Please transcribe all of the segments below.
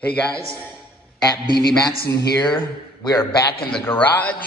Hey guys, at BV Matson here. We are back in the garage.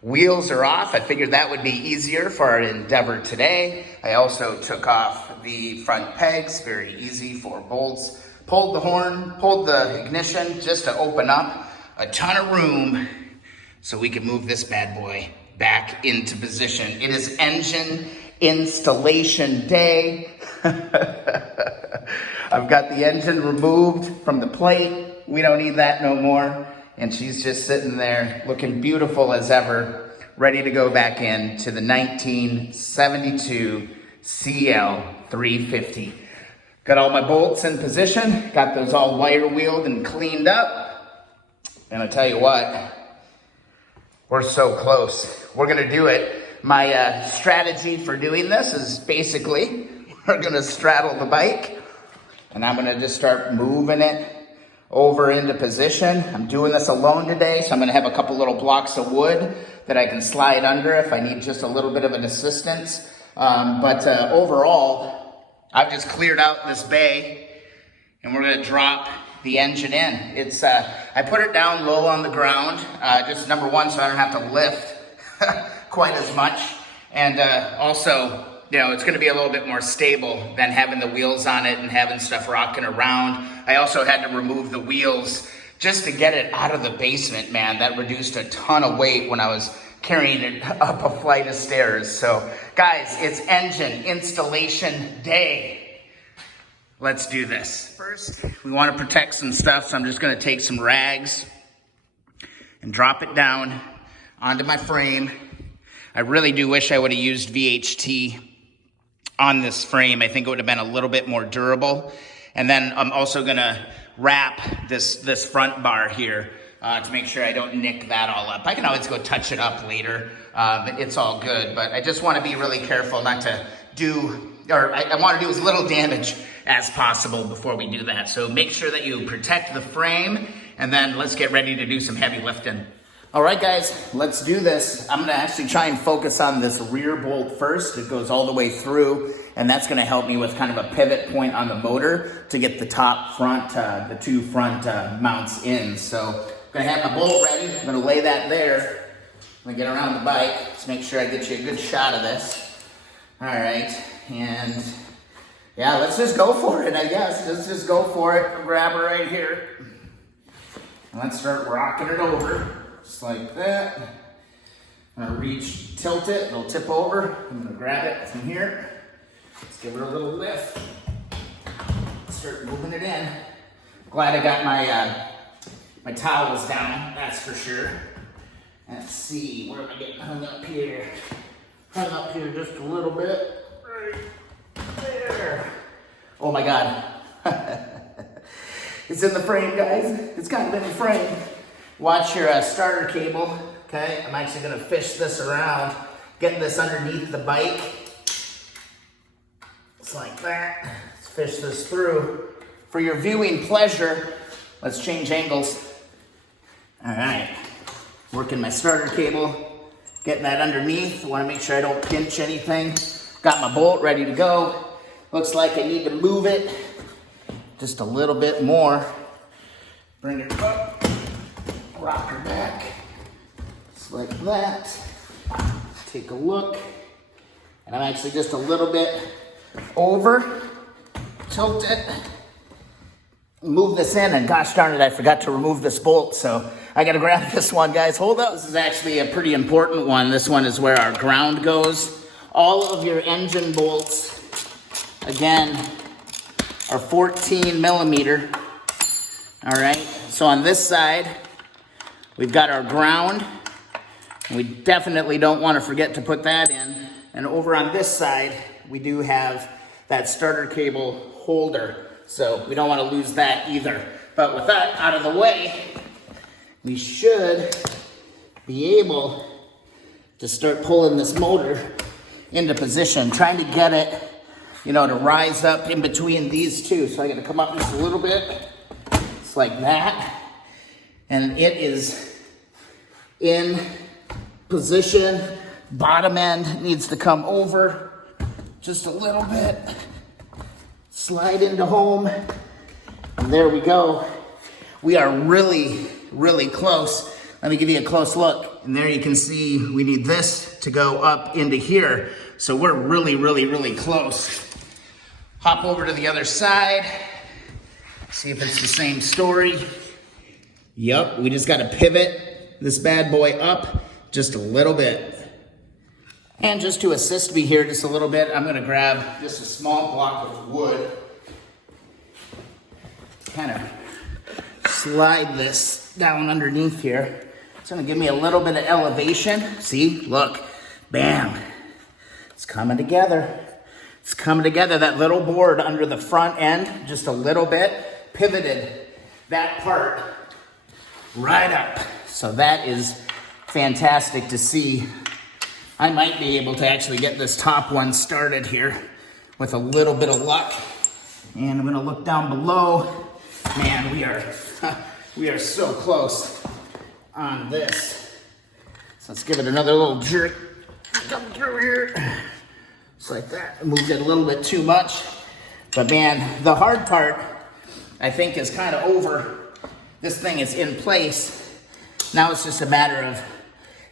Wheels are off. I figured that would be easier for our endeavor today. I also took off the front pegs, very easy for bolts. Pulled the horn, pulled the ignition just to open up a ton of room so we can move this bad boy back into position. It is engine installation day. I've got the engine removed from the plate. We don't need that no more. And she's just sitting there looking beautiful as ever, ready to go back into the 1972 CL350. Got all my bolts in position, got those all wire wheeled and cleaned up. And I tell you what, we're so close. We're gonna do it. My strategy for doing this is basically, we're gonna straddle the bike and I'm gonna just start moving it over into position. I'm doing this alone today, so I'm gonna have a couple little blocks of wood that I can slide under if I need just a little bit of an assistance. But overall, I've just cleared out this bay and we're gonna drop the engine in. It's I put it down low on the ground, just number one, so I don't have to lift quite as much. And also, you know, it's gonna be a little bit more stable than having the wheels on it and having stuff rocking around. I also had to remove the wheels just to get it out of the basement, man. That reduced a ton of weight when I was carrying it up a flight of stairs. So guys, it's engine installation day. Let's do this. First, we wanna protect some stuff, so I'm just gonna take some rags and drop it down onto my frame. I really do wish I would have used VHT on this frame. I think it would have been a little bit more durable. And then I'm also gonna wrap this front bar here to make sure I don't nick that all up. I can always go touch it up later. It's all good, but I just wanna be really careful not to do, or I wanna do as little damage as possible before we do that. So make sure that you protect the frame, and then let's get ready to do some heavy lifting. All right, guys, let's do this. I'm gonna actually try and focus on this rear bolt first. It goes all the way through, and that's gonna help me with kind of a pivot point on the motor to get the top front, the two front mounts in. So I'm gonna have my bolt ready. I'm gonna lay that there. I'm gonna get around the bike. Let's make sure I get you a good shot of this. All right, and yeah, let's just go for it, I guess. Let's just go for it. I'll grab her right here. And let's start rocking it over. Just like that. I'm gonna reach, tilt it, it'll tip over. I'm gonna grab it from here. Let's give her a little lift. Start moving it in. Glad I got my towels down, that's for sure. Let's see, where am I getting hung up here? Hung up here just a little bit. Right there. Oh my God. It's in the frame, guys. It's kind of in the frame. Watch your starter cable, okay? I'm actually gonna fish this around, getting this underneath the bike. Just like that. Let's fish this through. For your viewing pleasure, let's change angles. All right, working my starter cable, getting that underneath. Wanna make sure I don't pinch anything. Got my bolt ready to go. Looks like I need to move it just a little bit more. Bring it up. Rock her back, just like that. Take a look. And I'm actually just a little bit over. Tilt it. Move this in, and gosh darn it, I forgot to remove this bolt, so I gotta grab this one, guys. Hold up. This is actually a pretty important one. This one is where our ground goes. All of your engine bolts, again, are 14 millimeter. All right, so on this side, we've got our ground. We definitely don't want to forget to put that in. And over on this side, we do have that starter cable holder. So we don't want to lose that either. But with that out of the way, we should be able to start pulling this motor into position, trying to get it, you know, to rise up in between these two. So I got to come up just a little bit, just like that. And it is in position. Bottom end needs to come over just a little bit. Slide into home. And there we go. We are really, really close. Let me give you a close look. And there you can see we need this to go up into here. So we're really, really, really close. Hop over to the other side. See if it's the same story. Yep, we just gotta pivot this bad boy up just a little bit. And just to assist me here just a little bit, I'm gonna grab just a small block of wood. Kind of slide this down underneath here. It's gonna give me a little bit of elevation. See, look, bam. It's coming together. It's coming together. That little board under the front end, just a little bit, pivoted that part right up. So that is fantastic to see. I might be able to actually get this top one started here with a little bit of luck. And I'm gonna look down below. Man, we are so close on this. So let's give it another little jerk. Come through here. Just like that. I moved it a little bit too much. But man, the hard part, I think, is kind of over. This thing is in place. Now it's just a matter of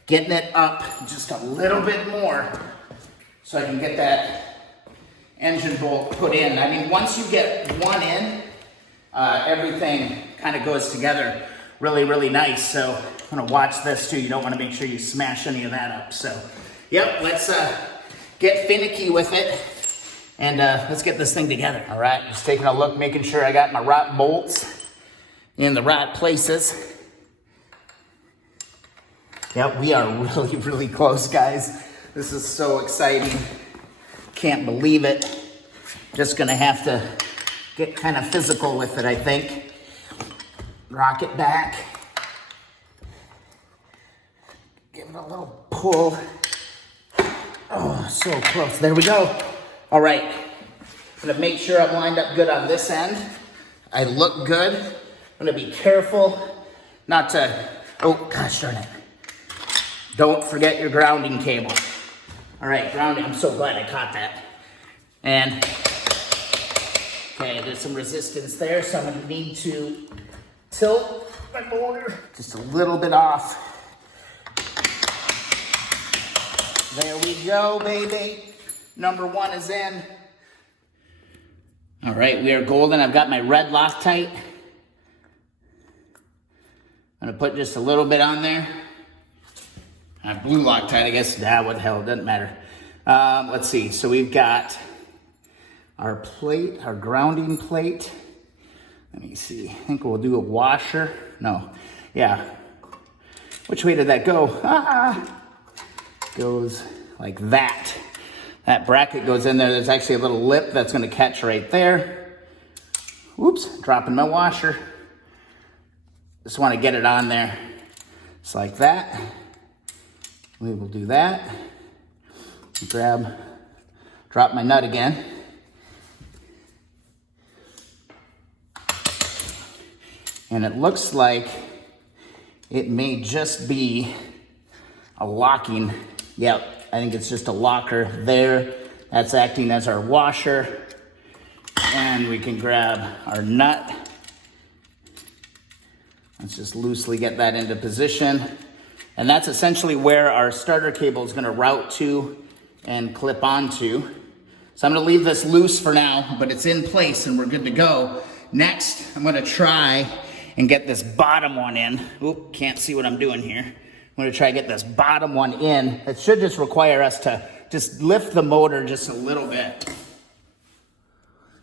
getting it up just a little bit more so I can get that engine bolt put in. I mean, once you get one in, everything kind of goes together really, really nice. So I'm gonna watch this too. You don't wanna make sure you smash any of that up. So, yep, let's get finicky with it and let's get this thing together. All right, just taking a look, making sure I got my right bolts in the right places. Yep, we are really, really close, guys. This is so exciting. Can't believe it. Just gonna have to get kind of physical with it, I think. Rock it back. Give it a little pull. Oh, so close. There we go. All right. I'm gonna make sure I'm lined up good on this end. I look good. I'm gonna be careful not to, oh gosh darn it. Don't forget your grounding cable. All right, grounding, I'm so glad I caught that. And, okay, there's some resistance there, so I'm gonna need to tilt my motor just a little bit off. There we go, baby. Number one is in. All right, we are golden. I've got my red Loctite. I'm gonna put just a little bit on there. I have blue Loctite, I guess. Nah, what the hell, it doesn't matter. Let's see, so we've got our plate, our grounding plate. Let me see, I think we'll do a washer. No, yeah. Which way did that go? Goes like that. That bracket goes in there. There's actually a little lip that's gonna catch right there. Oops, dropping my washer. Just wanna get it on there. Just like that. We will do that. Drop my nut again. And it looks like it may just be a locking. Yep, I think it's just a locker there. That's acting as our washer. And we can grab our nut. Let's just loosely get that into position. And that's essentially where our starter cable is gonna route to and clip onto. So I'm gonna leave this loose for now, but it's in place and we're good to go. Next, I'm gonna try and get this bottom one in. Oop, can't see what I'm doing here. I'm gonna try to get this bottom one in. It should just require us to just lift the motor just a little bit.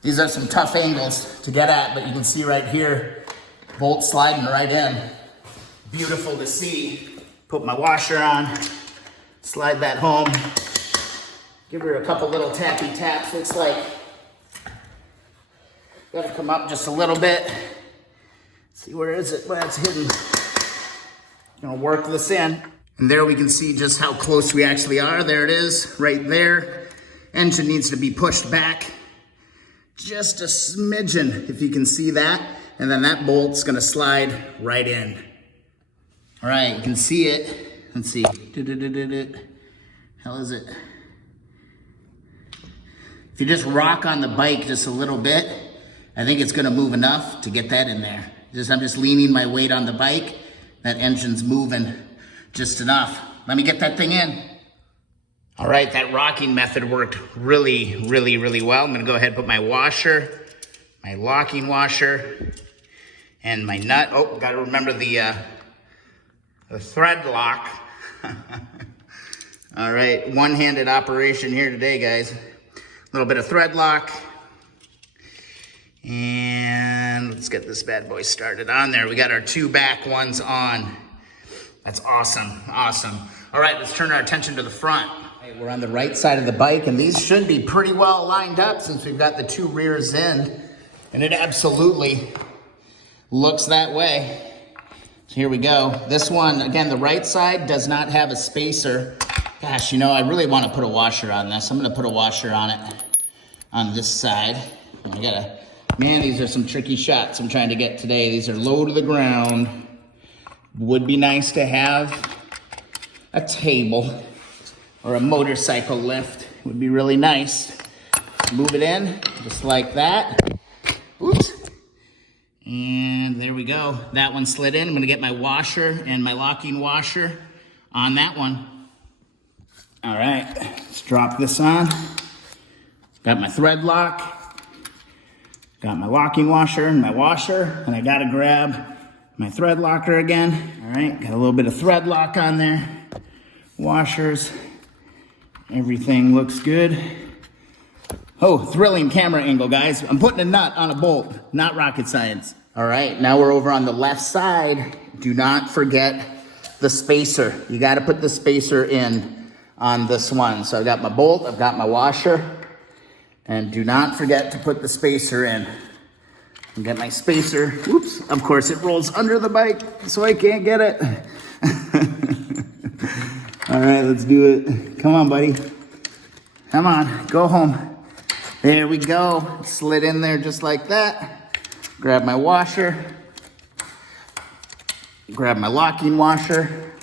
These are some tough angles to get at, but you can see right here, bolt sliding right in. Beautiful to see. Put my washer on, slide that home. Give her a couple little tappy taps. Looks like gotta come up just a little bit. See, where is it? Well, it's hidden. Gonna work this in. And there we can see just how close we actually are. There it is, right there. Engine needs to be pushed back just a smidgen, if you can see that. And then that bolt's gonna slide right in. All right, you can see it. Let's see. How is it? If you just rock on the bike just a little bit, I think it's gonna move enough to get that in there. I'm just leaning my weight on the bike. That engine's moving just enough. Let me get that thing in. All right, that rocking method worked really, really, really well. I'm gonna go ahead and put my washer, my locking washer, and my nut. Oh, gotta remember the thread lock. All right, one-handed operation here today, guys. A little bit of thread lock. And let's get this bad boy started on there. We got our 2 back ones on. That's awesome, awesome. All right, let's turn our attention to the front. Right, we're on the right side of the bike, and these should be pretty well lined up since we've got the 2 rears in, and it absolutely looks that way. So here we go. This one, again, the right side does not have a spacer. Gosh, you know, I really want to put a washer on this. I'm gonna put a washer on it on this side. I gotta, man, these are some tricky shots I'm trying to get today. These are low to the ground. Would be nice to have a table or a motorcycle lift. Would be really nice. Move it in, just like that. Oops. And there we go. That one slid in. I'm gonna get my washer and my locking washer on that one. All right, let's drop this on. Got my thread lock. Got my locking washer and my washer. And I gotta grab my thread locker again. All right, got a little bit of thread lock on there. Washers. Everything looks good. Oh, thrilling camera angle, guys. I'm putting a nut on a bolt, not rocket science. All right, now we're over on the left side. Do not forget the spacer. You gotta put the spacer in on this one. So I've got my bolt, I've got my washer, and do not forget to put the spacer in. And get my spacer. Oops, of course it rolls under the bike, so I can't get it. All right, let's do it. Come on, buddy. Come on, go home. There we go. Slid in there just like that. Grab my washer. Grab my locking washer.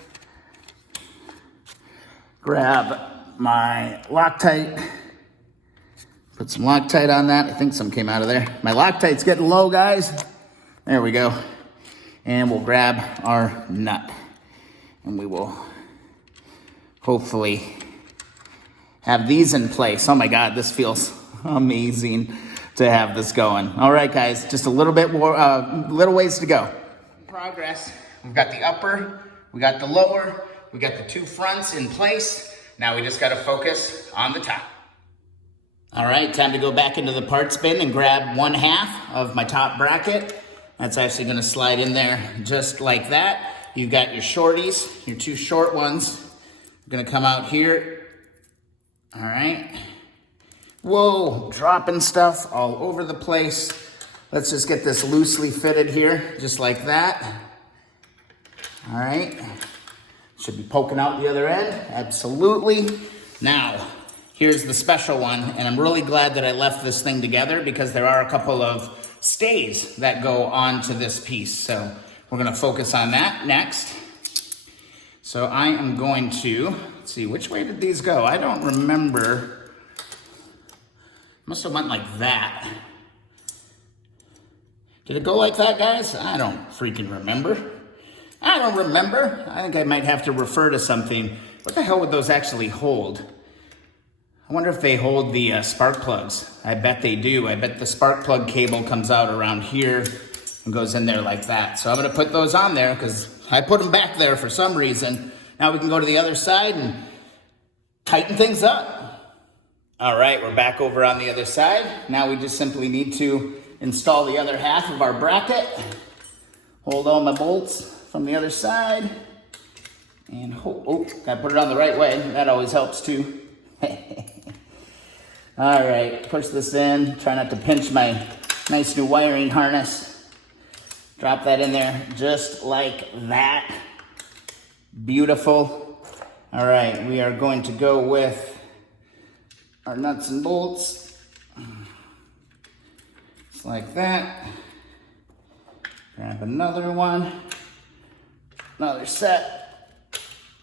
Grab my Loctite. Put some Loctite on that. I think some came out of there. My Loctite's getting low, guys. There we go. And we'll grab our nut. And we will hopefully have these in place. Oh my God, this feels amazing to have this going. All right, guys, just a little bit more, little ways to go. Progress. We've got the upper, we got the lower, we got the 2 fronts in place. Now we just got to focus on the top. All right, time to go back into the parts bin and grab 1/2 of my top bracket. That's actually going to slide in there just like that. You've got your shorties, your 2 short ones. Going to come out here. All right. Whoa, dropping stuff all over the place. Let's just get this loosely fitted here, just like that. All right. Should be poking out the other end, absolutely. Now, here's the special one, and I'm really glad that I left this thing together because there are a couple of stays that go onto this piece. So we're gonna focus on that next. So I am going to, let's see, which way did these go? I don't remember. Must have went like that. Did it go like that, guys? I don't freaking remember. I don't remember. I think I might have to refer to something. What the hell would those actually hold? I wonder if they hold the spark plugs. I bet they do. I bet the spark plug cable comes out around here and goes in there like that. So I'm gonna put those on there because I put them back there for some reason. Now we can go to the other side and tighten things up. All right, we're back over on the other side. Now we just simply need to install the other half of our bracket. Hold all my bolts from the other side. And gotta put it on the right way. That always helps too. All right, push this in. Try not to pinch my nice new wiring harness. Drop that in there just like that. Beautiful. All right, we are going to go with our nuts and bolts. Just like that. Grab another one. Another set.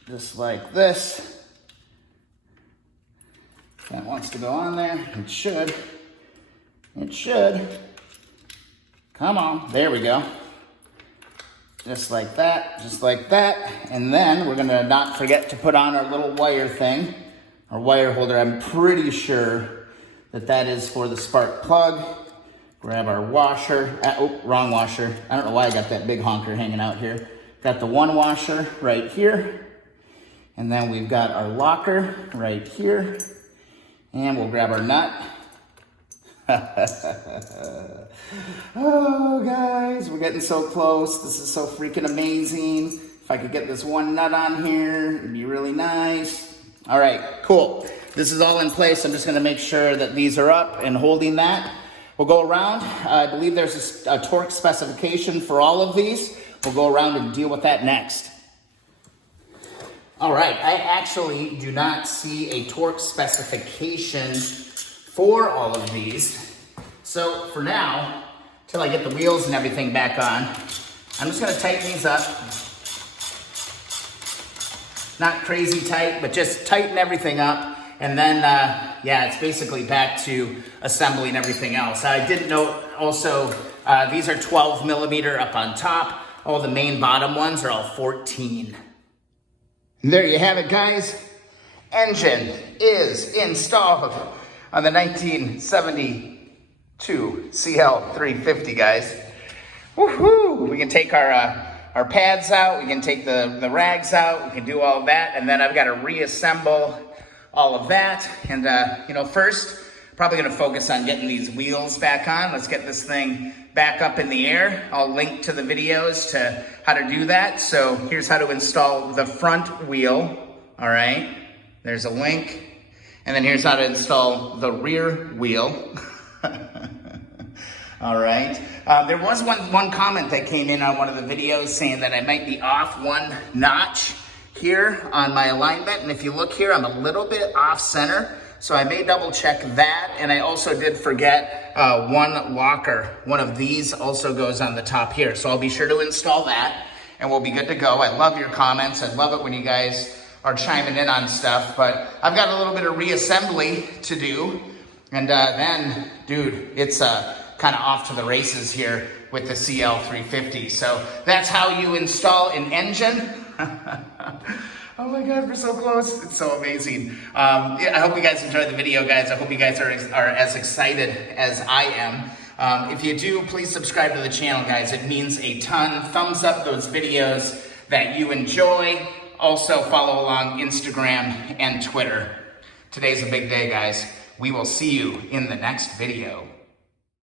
Just like this. That wants to go on there. It should. It should. Come on. There we go. Just like that, just like that. And then we're gonna not forget to put on our little wire thing, our wire holder. I'm pretty sure that that is for the spark plug. Grab our washer. Oh, wrong washer. I don't know why I got that big honker hanging out here. Got the one washer right here. And then we've got our locker right here. And we'll grab our nut. Oh, guys, we're getting so close. This is so freaking amazing. If I could get this one nut on here, it'd be really nice. All right, cool. This is all in place. I'm just gonna make sure that these are up and holding that. We'll go around. I believe there's a torque specification for all of these. We'll go around and deal with that next. All right, I actually do not see a torque specification for all of these. So for now, till I get the wheels and everything back on, I'm just gonna tighten these up. Not crazy tight, but just tighten everything up. And then, yeah, it's basically back to assembly and everything else. I did note also, these are 12 millimeter up on top. All the main bottom ones are all 14. There you have it, guys. Engine is installed on the 1972 CL350, guys. Woohoo! We can take our pads out, we can take the rags out, we can do all of that, and then I've got to reassemble all of that. And you know, first, probably gonna focus on getting these wheels back on. Let's get this thing back up in the air. I'll link to the videos to how to do that. So here's how to install the front wheel. All right, there's a link. And then here's how to install the rear wheel. All right. There was one comment that came in on one of the videos saying that I might be off one notch here on my alignment. And if you look here, I'm a little bit off center. So I may double check that. And I also did forget one locker. One of these also goes on the top here. So I'll be sure to install that and we'll be good to go. I love your comments. I love it when you guys are chiming in on stuff, but I've got a little bit of reassembly to do. And then, dude, it's kind of off to the races here with the CL350. So that's how you install an engine. Oh my God, we're so close. It's so amazing. Yeah, I hope you guys enjoyed the video, guys. I hope you guys are as excited as I am. If you do, please subscribe to the channel, guys. It means a ton. Thumbs up those videos that you enjoy. Also follow along Instagram and Twitter. Today's a big day, guys. We will see you in the next video.